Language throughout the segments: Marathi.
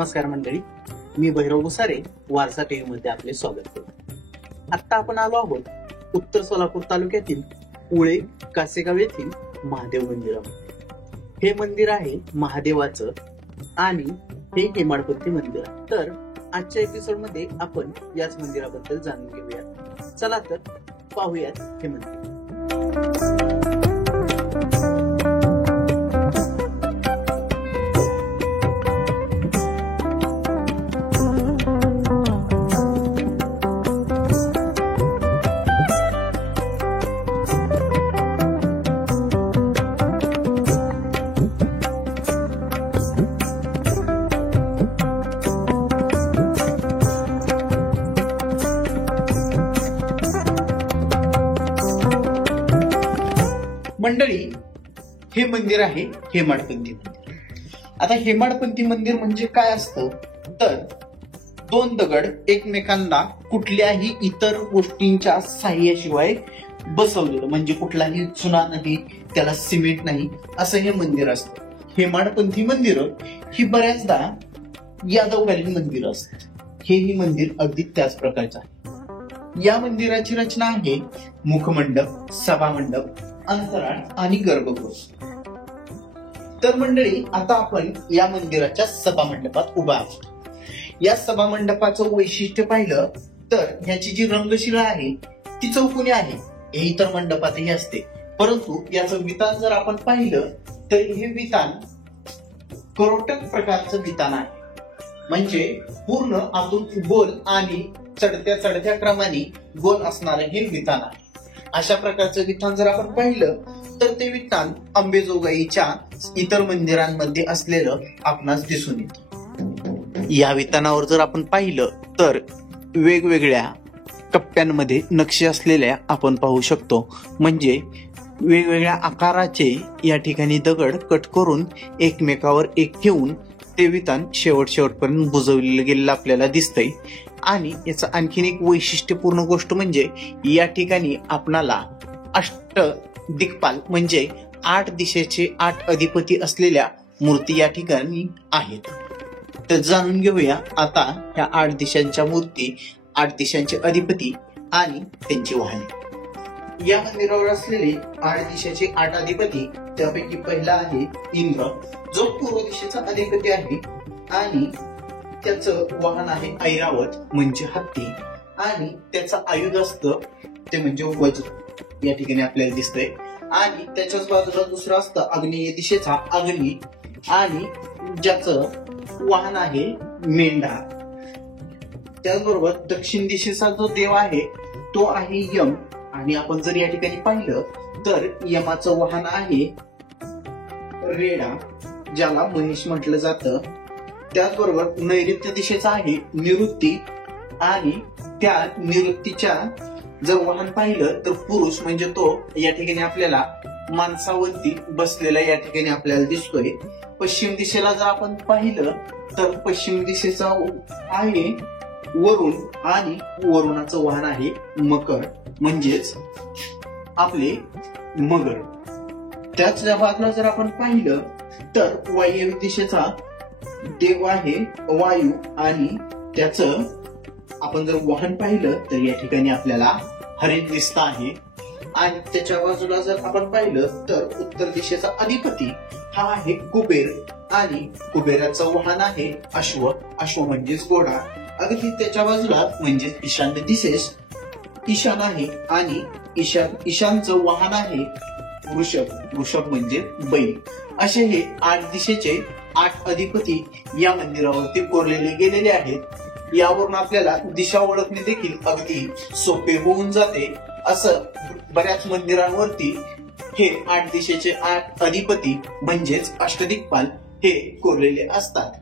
नमस्कार मंडळी, मी भैरव गुसारे वारसा टीव्ही मध्ये आपले स्वागत करतो। आता आपण आलो आहोत उत्तर सोलापूर तालुक्यातील उळे कासेगाव येथील महादेव मंदिरामध्ये। हे मंदिर आहे महादेवाचं आणि हे हेमाडपंथी मंदिर आहे। तर आजच्या एपिसोड मध्ये आपण याच मंदिराबद्दल जाणून घेऊयात। चला तर पाहूयात हे मंदिर। मंडळी, हे मंदिर आहे हेमाडपंथी मंदिर। आता हेमाडपंथी मंदिर म्हणजे काय असतं तर दोन दगड एकमेकांना कुठल्याही इतर गोष्टींच्या साह्याशिवाय बसवलेलं, म्हणजे कुठलाही चुना नाही, त्याला सिमेंट नाही, असं हे मंदिर असतं। हेमाडपंथी मंदिर ही बऱ्याचदा यादवकालीन मंदिर असतात। हेही मंदिर अगदी त्याच प्रकारचं आहे। या मंदिराची रचना आहे मुखमंडप, सभामंडप, अंतराळ आणि गर्भगृह। तर मंडळी, आता आपण या मंदिराच्या सभामंडपात उभा आहोत। या सभामंडपाचं वैशिष्ट्य पाहिलं तर ह्याची जी रंगशिला आहे ती चौकोनी आहे। हे इतर मंडपातही असते, परंतु याचं वितान जर आपण पाहिलं तर हे वितान करोटक प्रकारचं वितान आहे, म्हणजे पूर्ण आतून गोल आणि चढत्या क्रमाने गोल असणारं हे वितान आहे। अशा प्रकारचं वितान जर आपण पाहिलं तर ते वितान अंबेजोगाईच्या इतर मंदिरांमध्ये असलेलं आपणास दिसून येतं। या वितानावर जर आपण पाहिलं तर वेगवेगळ्या कप्प्यांमध्ये नक्षी असलेल्या आपण पाहू शकतो, म्हणजे वेगवेगळ्या आकाराचे या ठिकाणी दगड कट करून एकमेकावर एक ठेवून ते वितान शेवटपर्यंत बुजवलेलं गेलेलं आपल्याला दिसतंय। आणि याचं आणखीन एक वैशिष्ट्यपूर्ण गोष्ट म्हणजे या ठिकाणी आपणाला अष्ट दिक्पाल म्हणजे 8 दिशेचे 8 अधिपती असलेल्या मूर्ती या ठिकाणी आहेत। तर जाणून घेऊया आता ह्या 8 दिशांच्या मूर्ती, 8 दिशांचे अधिपती आणि त्यांची वाहने। या मंदिरावर असलेले 8 दिशेचे 8 अधिपती, त्यापैकी पहिला आहे इंद्र, जो पूर्व दिशेचा अधिपती आहे आणि त्याचं वाहन आहे ऐरावत म्हणजे हत्ती, आणि त्याचं आयुध असतं ते म्हणजे वज्र या ठिकाणी आपल्याला दिसतंय। आणि त्याच्याच बाजूला दुसरं असतं आग्नेय दिशेचा अग्नी, आणि ज्याचं वाहन आहे मेंढा। त्याचबरोबर दक्षिण दिशेचा जो देव आहे तो आहे यम, आणि आपण जर या ठिकाणी पाहिलं तर यमाचं वाहन आहे रेडा, ज्याला महेश म्हटलं जातं। त्याचबरोबर नैऋत्य दिशेचा आहे निवृत्ती, आणि त्या निवृत्तीच्या जर वाहन पाहिलं तर पुरुष, म्हणजे तो या ठिकाणी आपल्याला माणसावरती बसलेला या ठिकाणी आपल्याला दिसतोय। पश्चिम दिशेला जर आपण पाहिलं तर पश्चिम दिशेचा आहे वरुण, आणि वरुणाचं वाहन आहे मकर म्हणजेच आपले मगर। त्याच बाजूला जर आपण पाहिलं तर वायव्य दिशेचा देव आहे वायू, आणि त्याचं आपण जर वाहन पाहिलं तर या ठिकाणी आपल्याला हरिण दिसत आहे। आणि त्याच्या बाजूला जर आपण पाहिलं तर उत्तर दिशेचा अधिपती हा आहे कुबेर, आणि कुबेराचं वाहन आहे अश्व, अश्व म्हणजेच घोडा। अगदी त्याच्या बाजूला म्हणजे ईशान्य दिशेस ईशान आहे, आणि ईशानचं वाहन आहे वृषभ, वृषभ म्हणजे बैल। असे हे 8 दिशेचे 8 अधिपती या मंदिरावरती कोरलेले गेलेले आहेत। यावरून आपल्याला दिशा ओळखणे देखील अगदी सोपे होऊन जाते। असं बऱ्याच मंदिरांवरती हे 8 दिशेचे 8 अधिपती म्हणजेच अष्टदिक्पाल हे कोरलेले असतात।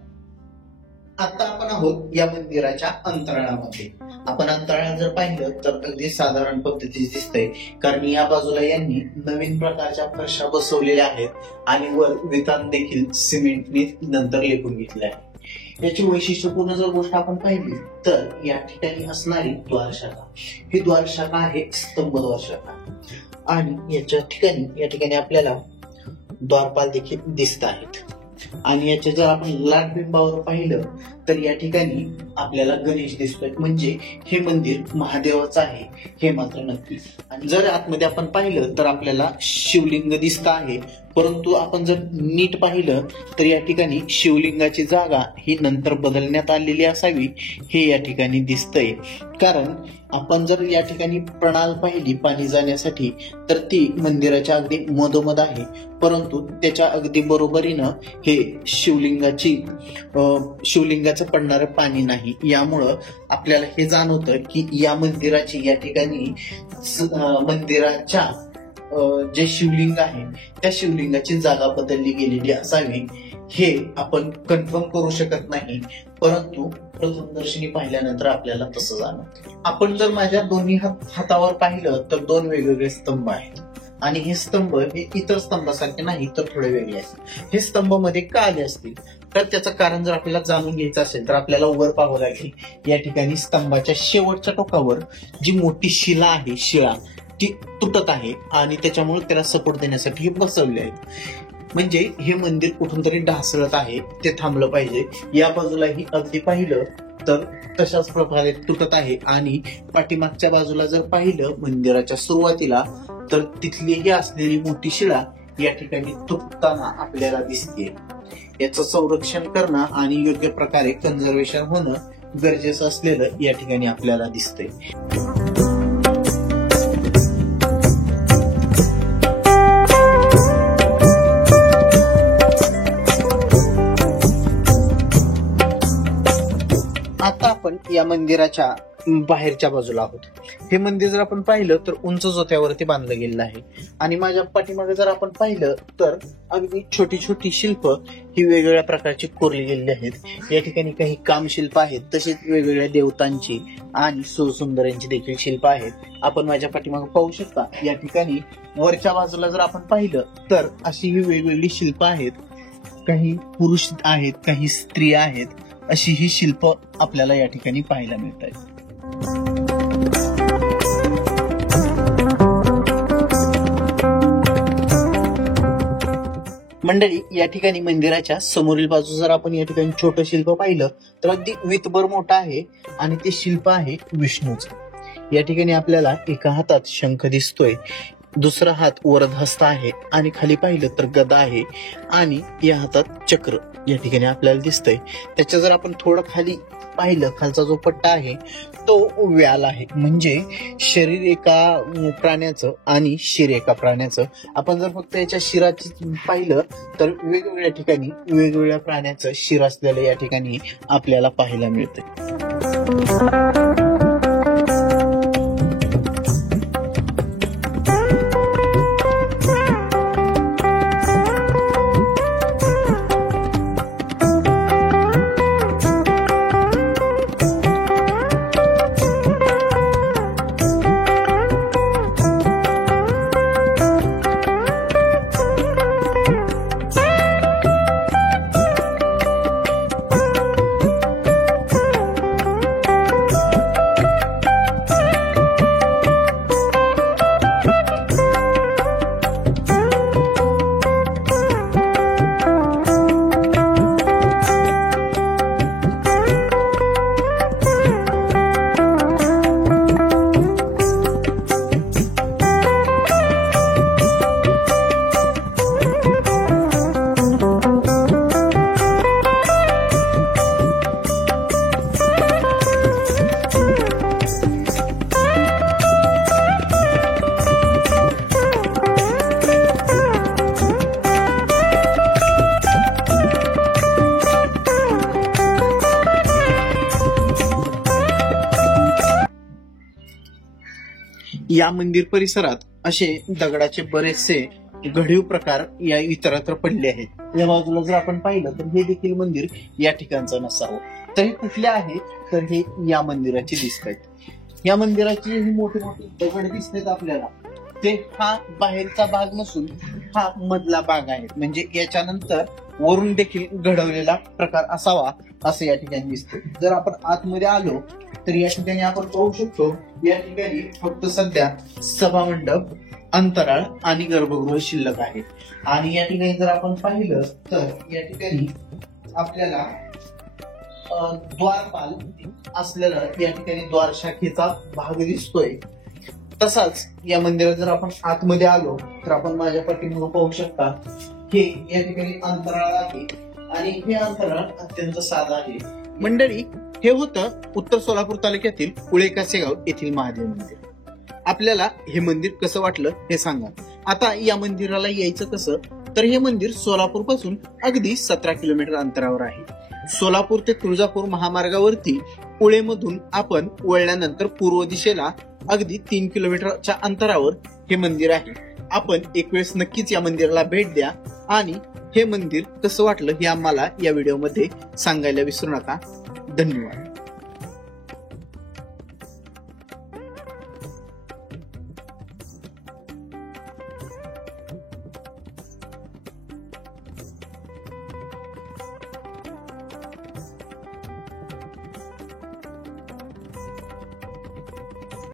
आता आपण आहोत या मंदिराच्या अंतराळामध्ये। आपण अंतराळ जर पाहिलं तर अगदी साधारण पद्धतीने दिसतंय, कारण या बाजूला यांनी नवीन प्रकारच्या फरशा बसवलेल्या आहेत आणि वर वितान देखील सिमेंटने नंतर लेपून घेतले आहे। याची वैशिष्ट्यपूर्ण जर गोष्ट आपण पाहिली तर या ठिकाणी असणारी द्वारशाखा, ही द्वारशाखा आहे स्तंभ द्वारशाखा, आणि या ठिकाणी आपल्याला द्वारपाल देखील दिसत आहेत। आणि याच्या जर आपण लाटबिंबावर पाहिलं तर या ठिकाणी आपल्याला गणेश दिसतोय, म्हणजे हे मंदिर महादेवाचं आहे हे मात्र नक्की. आणि जर आतमध्ये आपण पाहिलं तर आपल्याला शिवलिंग दिसत आहे, परंतु आपण जर नीट पाहिलं तर या ठिकाणी शिवलिंगाची जागा ही नंतर बदलण्यात आलेली असावी हे या ठिकाणी दिसतंय. कारण आपण जर या ठिकाणी प्रणाल पाहिली पाणी जाण्यासाठी तर ती मंदिराच्या अगदी मधोमध आहे, परंतु त्याच्या अगदी बरोबरीनं हे शिवलिंगाचं पडणारं पाणी नाही. यामुळं आपल्याला हे जाणवतं की या मंदिराची या ठिकाणी मंदिराच्या जे शिवलिंग आहे त्या शिवलिंगाची जागा बदलली गेलेली असावी हे आपण कन्फर्म करू शकत नाही, परंतु प्रथमदर्शनी पाहिल्यानंतर आपल्याला तसं जाणवतं. आपण जर माझ्या दोन्ही हातावर पाहिलं तर दोन वेगवेगळे स्तंभ आहेत आणि हे स्तंभ हे इतर स्तंभासारखे नाही तर थोडे वेगळे आहेत. हे स्तंभ मध्ये का आले असतील तर त्याचं कारण जर आपल्याला जाणून घ्यायचं असेल तर आपल्याला वर पाहावं लागेल. या ठिकाणी स्तंभाच्या शेवटच्या टोकावर जी मोठी शिला आहे, शिळा ती तुटत आहे आणि त्याच्यामुळे त्याला सपोर्ट देण्यासाठी हे बसवले आहेत. म्हणजे हे मंदिर कुठून तरी ढासळत आहे, ते थांबलं पाहिजे. या बाजूलाही अगदी पाहिलं तर तशाच प्रकारे तुटत आहे आणि पाठीमागच्या बाजूला जर पाहिलं मंदिराच्या सुरुवातीला तर तिथली ही असलेली मोठी शिळा या ठिकाणी तुटताना आपल्याला दिसते. याचं संरक्षण करणं आणि योग्य प्रकारे कन्झर्वेशन होणं गरजेचं असलेलं या ठिकाणी आपल्याला दिसतंय. आता आपण या मंदिराच्या बाहेरच्या बाजूला आहोत. हे मंदिर जर आपण पाहिलं तर उंच जोत्यावरती बांधलं गेलेलं आहे आणि माझ्या पाठीमागे जर आपण पाहिलं तर अगदी छोटी छोटी शिल्प ही वेगवेगळ्या प्रकारची कोरली गेलेली आहेत. या ठिकाणी काही कामशिल्प आहेत, तसेच वेगवेगळ्या देवतांची आणि सुरसुंदरांची देखील शिल्प आहेत. आपण माझ्या पाठीमागे पाहू शकता. या ठिकाणी वरच्या बाजूला जर आपण पाहिलं तर अशी ही वेगवेगळी शिल्प आहेत. काही पुरुष आहेत, काही स्त्री आहेत, अशी ही शिल्प आपल्याला या ठिकाणी पाहायला मिळत आहेत. मंडळी, या ठिकाणी मंदिराच्या समोरील बाजू जर आपण या ठिकाणी छोटं शिल्प पाहिलं तर अगदी वितभर मोठं आहे आणि ते शिल्प आहे विष्णूचं. या ठिकाणी आपल्याला एका हातात शंख दिसतोय, दुसरा हात वरदहस्त आहे आणि खाली पाहिलं तर गदा आहे आणि या हातात चक्र या ठिकाणी आपल्याला दिसतंय. त्याच्या जर आपण थोडं खाली पाहिलं, खालचा जो पट्टा आहे तो व्याल आहे, म्हणजे शरीर एका प्राण्याचं आणि शिर एका प्राण्याचं. आपण जर फक्त याच्या शिराची पाहिलं तर वेगवेगळ्या ठिकाणी वेगवेगळ्या प्राण्याचं शिर असलेलं या ठिकाणी आपल्याला पाहायला मिळतंय. या मंदिर परिसरात असे दगडाचे बरेचसे घडीव प्रकार या इतरत्र पडले आहेत. या बाजूला जर आपण पाहिलं तर हे देखील मंदिर या ठिकाणचं नसावं. तर हे कुठले आहे तर हे या मंदिराचे दिसत आहेत. या मंदिराची ही मोठी मोठी दगड दिसतात आपल्याला, ते हा बाहेरचा भाग नसून हा मधला भाग आहे, म्हणजे याच्यानंतर वरून देखील घडवलेला प्रकार असावा असं या ठिकाणी दिसतं. जर आपण आतमध्ये आलो तर या ठिकाणी आपण पाहू शकतो, या ठिकाणी फक्त सध्या सभामंडप अंतराळ आणि गर्भगृह शिल्लक आहे. आणि या ठिकाणी जर आपण पाहिलं तर या ठिकाणी आपल्याला द्वारपाल असलेला या ठिकाणी द्वारशाखेचा भाग दिसतोय. तसाच या मंदिरात जर आपण आतमध्ये आलो तर आपण माझ्या पाठीमागे पाहू शकता हे या ठिकाणी अंतराळ आहे आणि हे अंतराळ अत्यंत साधं आहे. मंडळी, हे होतं उत्तर सोलापूर तालुक्यातील कुळे कासेगाव येथील महादेव मंदिर. आपल्याला हे मंदिर कसं वाटलं हे सांगा. आता या मंदिराला यायचं कसं, तर हे मंदिर सोलापूर पासून अगदी 17 किलोमीटर अंतरावर आहे. सोलापूर ते तुळजापूर महामार्गावरती कुळेमधून आपण वळल्यानंतर पूर्व दिशेला अगदी 3 किलोमीटरच्या अंतरावर हे मंदिर आहे. आपण एक वेळेस नक्कीच या मंदिराला भेट द्या आणि हे मंदिर कसं वाटलं हे आम्हाला या व्हिडिओमध्ये सांगायला विसरू नका. धन्यवाद.